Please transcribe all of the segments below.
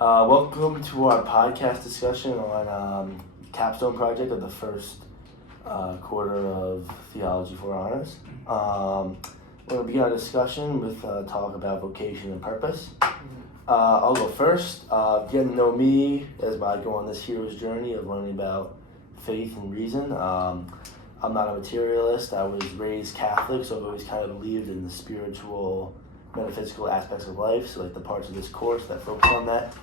Welcome to our podcast discussion on Capstone project of the first quarter of Theology for Honors. We're going to begin our discussion with talk about vocation and purpose. I'll go first. Getting to know me as I go on this hero's journey of learning about faith and reason. I'm not a materialist. I was raised Catholic, so I've always kind of believed in the spiritual, metaphysical aspects of life. So like the parts of this course that focus on that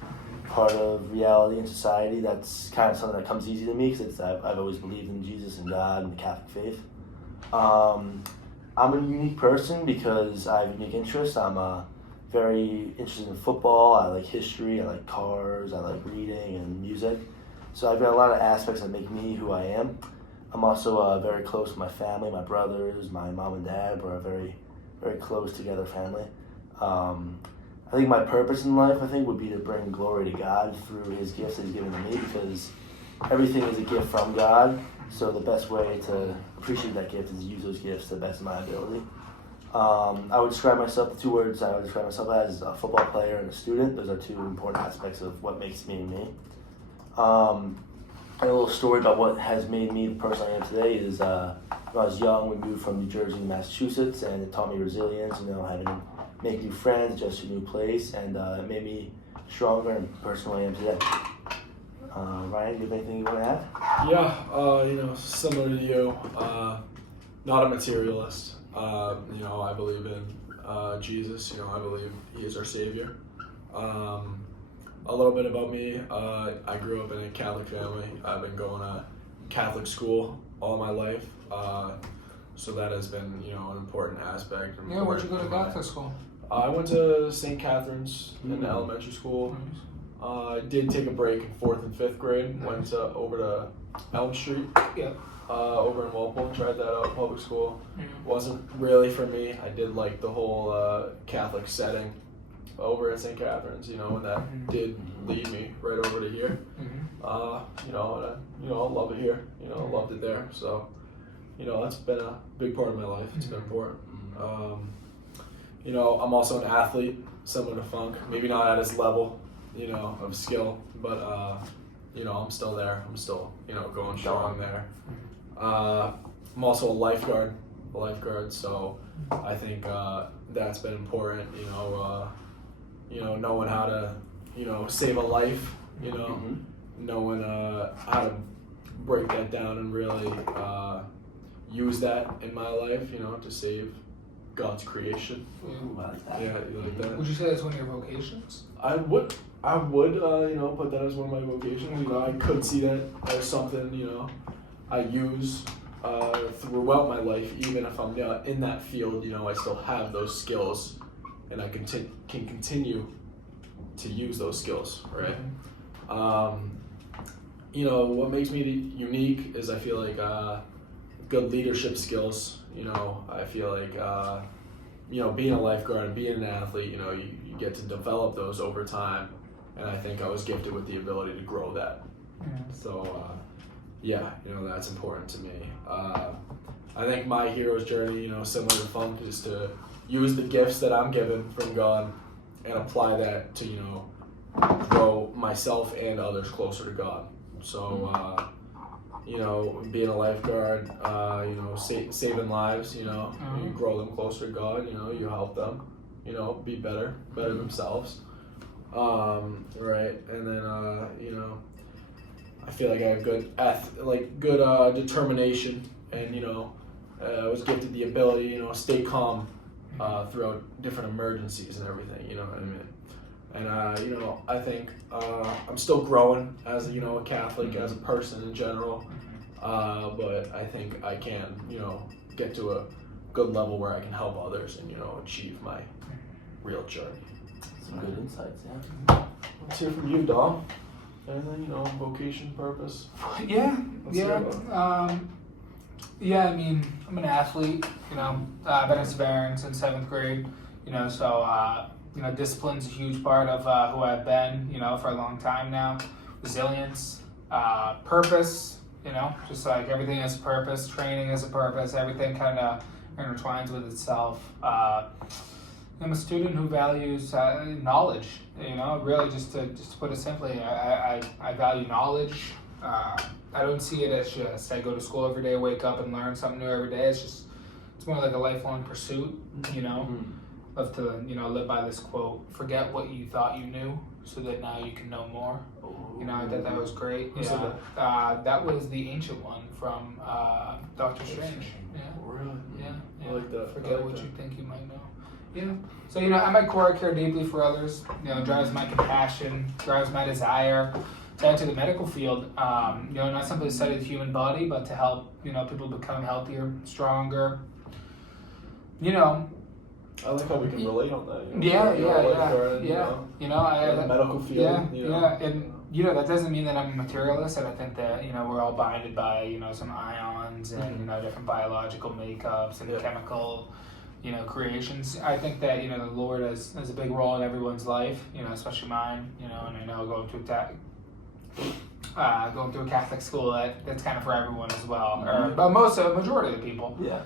part of reality and society, that's kind of something that comes easy to me because I've always believed in Jesus and God and the Catholic faith. I'm a unique person because I have unique interests. I'm very interested in football. I like history. I like cars. I like reading and music. So I've got a lot of aspects that make me who I am. I'm also very close with my family, my brothers, my mom and dad. We're a very, very close together family. I think my purpose in life, would be to bring glory to God through His gifts that He's given to me, because everything is a gift from God. So the best way to appreciate that gift is to use those gifts to the best of my ability. I would describe myself, the two words I would describe myself as a football player and a student. Those are two important aspects of what makes me me. And a little story about what has made me the person I am today is when I was young, we moved from New Jersey to Massachusetts, and it taught me resilience, having to make new friends, adjust to a new place, and it made me stronger and the person I am today. Ryan, do you have anything you want to add? Yeah, similar to you, not a materialist. I believe in Jesus. I believe He is our Savior. A little bit about me, I grew up in a Catholic family. I've been going to Catholic school all my life, so that has been, an important aspect. Yeah, where'd you go to Catholic school? I went to St. Catherine's in the elementary school. I did take a break in 4th and 5th grade, went over to Elm Street, over in Walpole, tried that out, public school. Wasn't really for me. I did like the whole Catholic setting over at St. Catherine's, and that did lead me right over to here. And I love it here. I loved it there. So, that's been a big part of my life. It's been important. I'm also an athlete, similar to Funk. Maybe not at his level, of skill, but I'm still there. I'm still, going strong there. I'm also a lifeguard. So I think that's been important. Knowing how to, save a life, knowing how to break that down and really use that in my life, to save God's creation. Yeah, you like that? Would you say that's one of your vocations? I would, put that as one of my vocations. I could see that as something, I use throughout my life, even if I'm not in that field, I still have those skills. And I can continue to use those skills, right? What makes me unique is I feel like good leadership skills. I feel like being a lifeguard and being an athlete, you get to develop those over time, and I think I was gifted with the ability to grow that. So that's important to me. I think my hero's journey, similar to Funk, is to use the gifts that I'm given from God and apply that to, grow myself and others closer to God. So, being a lifeguard, saving lives, you grow them closer to God, you help them, be better themselves. Right. And then, I feel like I have good determination, and, I was gifted the ability, stay calm throughout different emergencies and everything, you know what I mean? And, I think I'm still growing as, a Catholic, as a person in general, but I think I can, get to a good level where I can help others and, achieve my real journey. Some good insights, yeah. Let's hear from you, Dom. Anything, vocation, purpose? Yeah. I'm an athlete, I've been a Spartan since 7th grade, so, discipline's a huge part of who I've been, for a long time now. Resilience, purpose, just like everything has a purpose, training has a purpose, everything kind of intertwines with itself. I'm a student who values knowledge. You know, really, just to put it simply, I value knowledge. I don't see it as just I go to school every day, wake up and learn something new every day. It's more like a lifelong pursuit. You know, of to live by this quote: "Forget what you thought you knew, so that now you can know more." You know, I thought that was great. Who said that was the ancient one from Doctor Strange. Yeah. Really? Yeah. I like that. Forget what you think you might know. Yeah. So, at my core, I care deeply for others. Drives my compassion, drives my desire to enter the medical field. Not simply to study the human body, but to help, people become healthier, stronger. I like how we can relate on that. Yeah. The medical field. Yeah. And, that doesn't mean that I'm a materialist, and I think that, we're all binded by, some ions and, different biological makeups and chemical, creations. I think that, the Lord has a big role in everyone's life, especially mine, and I know going through a Catholic school, that's kind of for everyone as well, but majority of the people. Yeah.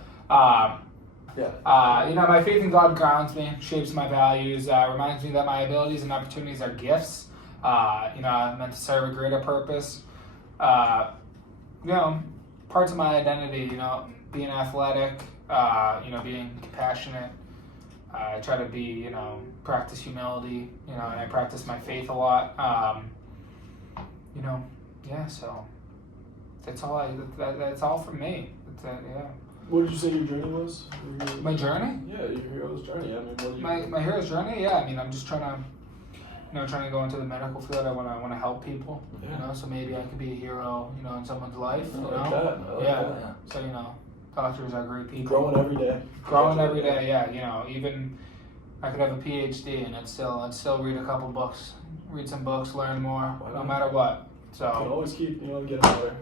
My faith in God grounds me, shapes my values, reminds me that my abilities and opportunities are gifts. I'm meant to serve a greater purpose. Parts of my identity, being athletic, being compassionate. I try to be, practice humility, and I practice my faith a lot. So that's all that's all from me. What did you say your journey was? My journey? Yeah, your hero's journey. I mean, what do you... My hero's journey? Yeah, I'm just trying to go into the medical field. I want to help people. Yeah. So maybe I could be a hero, in someone's life. I like that. That. So doctors are great people. Growing every day. Yeah. Even I could have a PhD and I'd still read a couple books, read some books, learn more, no matter what. So you can always keep, getting better.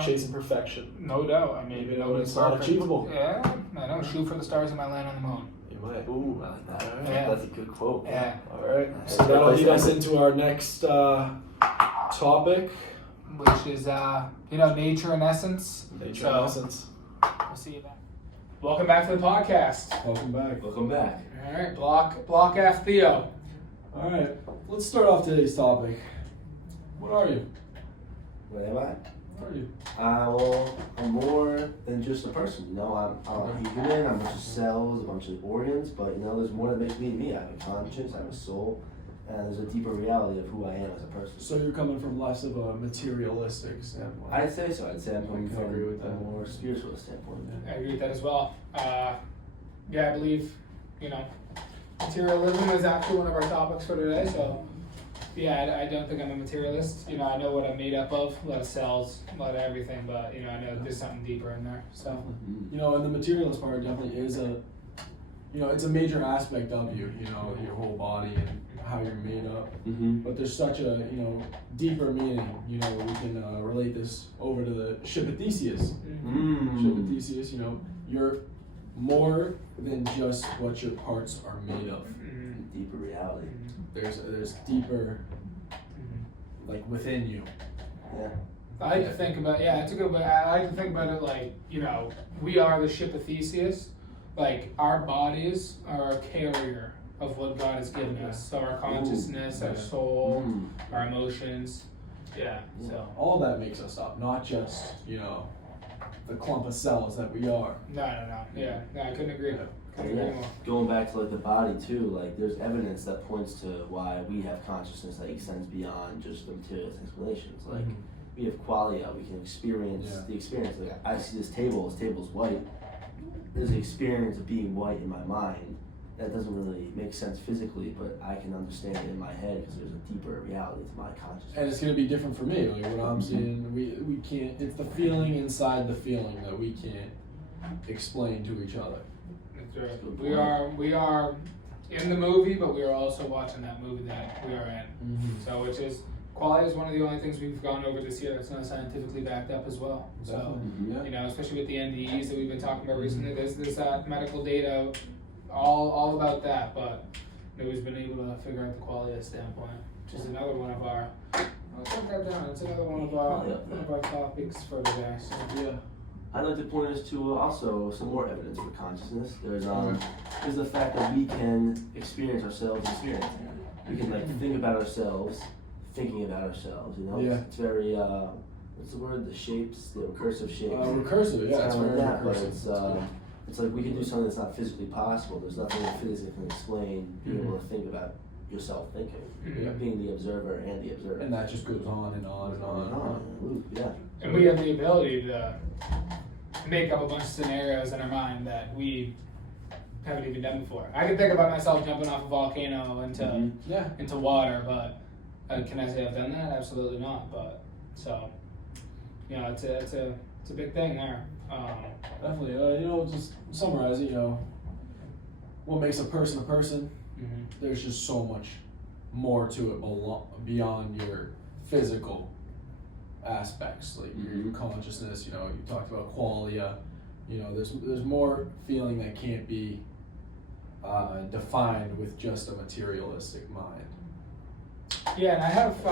Chasing perfection. No doubt. I mean, even though it's not achievable. Yeah, I know. Shoot for the stars, and might land on the moon. You might. Ooh, I like that. Yeah. That's a good quote. Yeah. All right. So that'll lead us into our next topic, which is nature in essence. Nature in essence. We'll see you back. Welcome back to the podcast. Welcome back. Welcome back. All right, Block F Theo. All right. Let's start off today's topic. What are you? What am I? What are you? Well, I'm more than just a person. I'm a human. I'm a bunch of cells, a bunch of organs, but there's more that makes me me. I have a conscience, I have a soul, and there's a deeper reality of who I am as a person. So you're coming from less of a materialistic standpoint. I'd say so. I'd say I'm coming from agree with that. a more spiritual standpoint. I agree with that as well. I believe materialism is actually one of our topics for today. So. Yeah, I don't think I'm a materialist. I know what I'm made up of, a lot of cells, a lot of everything, but, I know there's something deeper in there, so. And the materialist part definitely is it's a major aspect of you, your whole body and how you're made up. Mm-hmm. But there's such a, deeper meaning, we can relate this over to the ship of Theseus. Mm-hmm. Ship of Theseus, you're more than just what your parts are made of. Mm-hmm. Deeper reality. There's deeper, within you. Yeah. I like to think about it like, we are the ship of Theseus. Like, our bodies are a carrier of what God has given us. So our consciousness, our soul, our emotions. Yeah. So all that makes us up, not just, the clump of cells that we are. No. Yeah. No, I couldn't agree. Going back to the body too, there's evidence that points to why we have consciousness that extends beyond just the materialist explanations. We have qualia, we can experience the experience. I see this table's white. There's an experience of being white in my mind that doesn't really make sense physically, but I can understand it in my head because there's a deeper reality to my consciousness. And it's going to be different for me. What I'm seeing, we can't. It's the feeling inside the feeling that we can't explain to each other. That's right. We are in the movie, but we are also watching that movie that we are in. Mm-hmm. So, which is quality is one of the only things we've gone over this year that's not scientifically backed up as well. So, especially with the NDEs that we've been talking about recently, there's medical data all about that, but nobody's been able to figure out the quality standpoint, which is another one of our. I'll put that down. It's another one of our topics for today. So. Yeah. I'd like to point us to also some more evidence for consciousness. There's the fact that we can experience ourselves experiencing. We can like think about ourselves, thinking about ourselves. You know, Yeah. it's very what's the word? The shapes, the recursive shapes. Recursive, yeah, It's it's kind of very like that, but recursive. it's like we can do something that's not physically possible. There's nothing in physics that can explain being able to think about yourself thinking, Yeah. being the observer and the observer. And that just goes on and on and on and on. Ooh, yeah. And we have the ability to make up a bunch of scenarios in our mind that we haven't even done before. I can think about myself jumping off a volcano into water, but can I say I've done that? Absolutely not. But so, you know, it's a big thing there. Definitely. Just summarize it. What makes a person a person? Mm-hmm. There's just so much more to it beyond your physical aspects, like your consciousness. You talked about qualia. There's more feeling that can't be defined with just a materialistic mind. Yeah, and I have.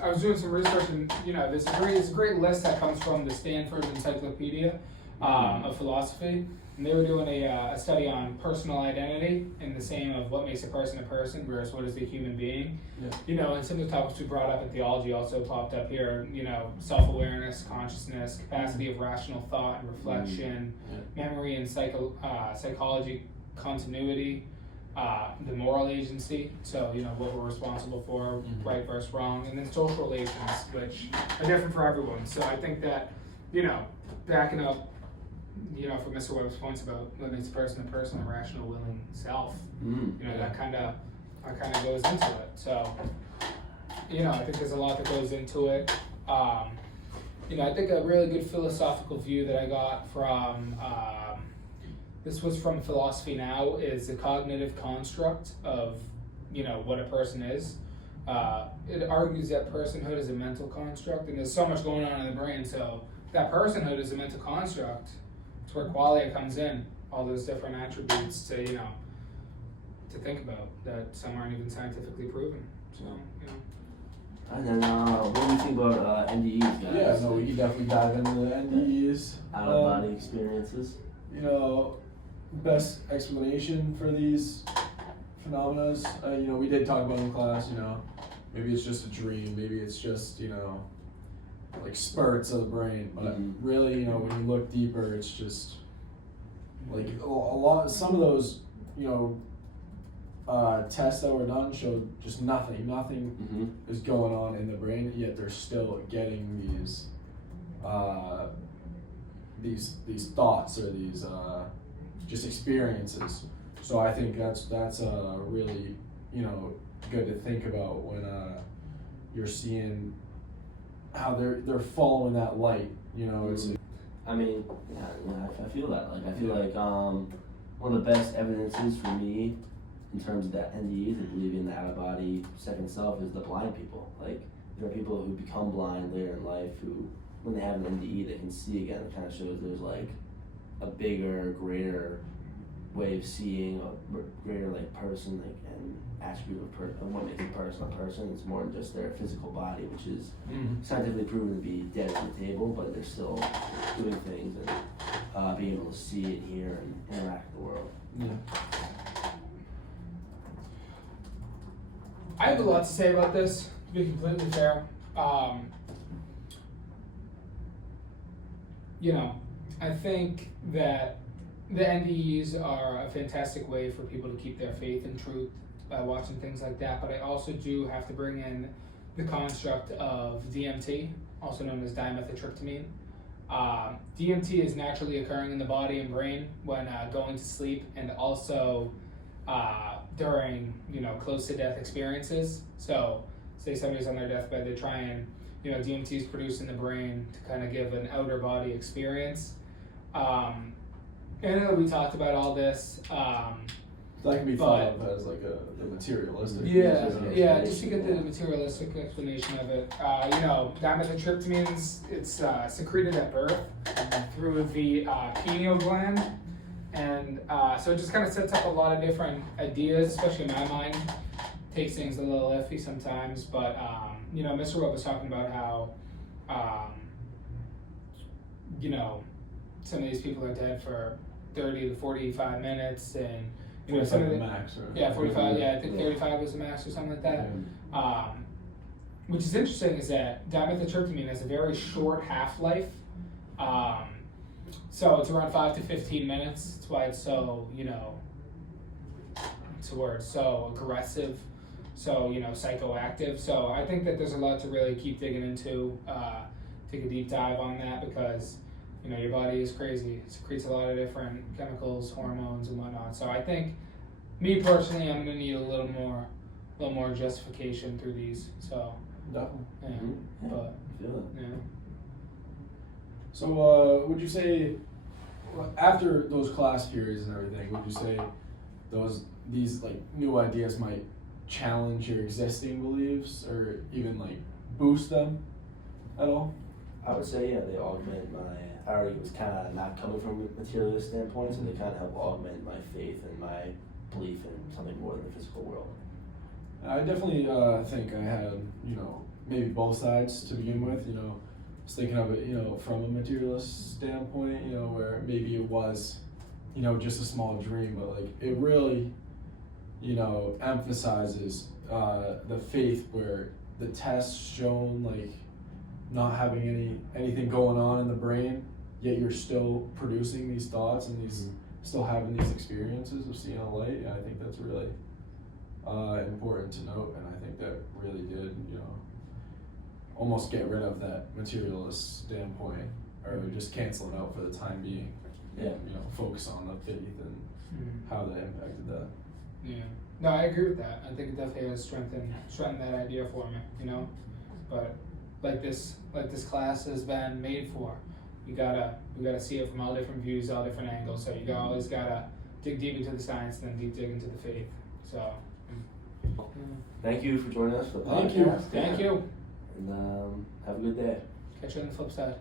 I was doing some research, and there's a great list that comes from the Stanford Encyclopedia of Philosophy, and they were doing a study on personal identity and the saying of what makes a person versus what is the human being. Yeah. And some of the topics we brought up in theology also popped up here. Self-awareness, consciousness, capacity of rational thought and reflection, memory and psychology, continuity. The moral agency, so what we're responsible for, right versus wrong, and then social relations, which are different for everyone. So I think that, backing up, for Mr. Webb's points about what makes a person, a rational, willing self, that kind of goes into it. So, I think there's a lot that goes into it. I think a really good philosophical view that I got from. This was from Philosophy Now, is the cognitive construct of, what a person is. It argues that personhood is a mental construct, and there's so much going on in the brain, so that personhood is a mental construct. It's where qualia comes in, all those different attributes to, to think about, that some aren't even scientifically proven. So, And then, what do you think about NDEs, guys? Yeah, no, we can definitely dive into the NDEs. Out-of-body experiences. Best explanation for these phenomena, we did talk about in class, maybe it's just a dream, maybe it's just, like spurts of the brain, but really, when you look deeper, it's just like some of those, tests that were done showed just nothing is going on in the brain, yet they're still getting these thoughts or these just experiences. So I think that's really good to think about when you're seeing how they're following that light. It's. I mean, I feel that. Like I feel like one of the best evidences for me in terms of that NDEs and believing in the out-of-body second self is the blind people. Like there are people who become blind later in life who, when they have an NDE, they can see again. It kind of shows there's like a bigger, greater way of seeing, a greater like person, like and attribute of what makes a person a person. It's more than just their physical body, which is scientifically proven to be dead at the table, but they're still doing things and being able to see it, hear, and interact with the world. Yeah. I have a lot to say about this, to be completely fair. I think that the NDEs are a fantastic way for people to keep their faith in truth by watching things like that, but I also do have to bring in the construct of DMT, also known as dimethyltryptamine. DMT is naturally occurring in the body and brain when going to sleep, and also during close to death experiences. So say somebody's on their deathbed, they try and DMT is produced in the brain to kind of give an outer body experience. I know we talked about all this. That can be thought of as like a materialistic. Yeah, just to get the materialistic explanation of it. Dimethyltryptamine, it's secreted at birth through the pineal gland. And so it just kind of sets up a lot of different ideas, especially in my mind. Takes things a little iffy sometimes, but Mr. Webb was talking about how, some of these people are dead for 30 to 45 minutes, and you know some of the max, or 45. Yeah, I think 35 was the max or something like that. Which is interesting is that dimethyltryptamine has a very short half-life. So it's around 5 to 15 minutes. That's why it's so, so aggressive, so, psychoactive. So I think that there's a lot to really keep digging into, take a deep dive on that because, your body is crazy. It secretes a lot of different chemicals, hormones, and whatnot. So I think, me personally, I'm going to need a little more justification through these. So, Definitely. yeah, Yeah. but, I feel it. yeah. So, would you say, after those class periods and everything, would you say these like new ideas might challenge your existing beliefs or even like boost them at all? I would say, they augment I already was kind of not coming from a materialist standpoint, so they kind of help augment my faith and my belief in something more than the physical world. I definitely think I had, maybe both sides to begin with, I was thinking of it, from a materialist standpoint, where maybe it was, just a small dream, but like it really, emphasizes the faith where the tests shown like not having anything going on in the brain, yet you're still producing these thoughts and these still having these experiences of seeing a light. And I think that's really important to note, and I think that really did, almost get rid of that materialist standpoint, or just cancel it out for the time being. Yeah. Focus on the faith and how that impacted that. Yeah. No, I agree with that. I think it definitely has strengthened that idea for me, But like this class has been made for. We gotta see it from all different views, all different angles. So you always gotta dig deep into the science, then deep dig into the faith. So Thank you for joining us for the Thank podcast. you. thank you. And have a good day. Catch you on the flip side.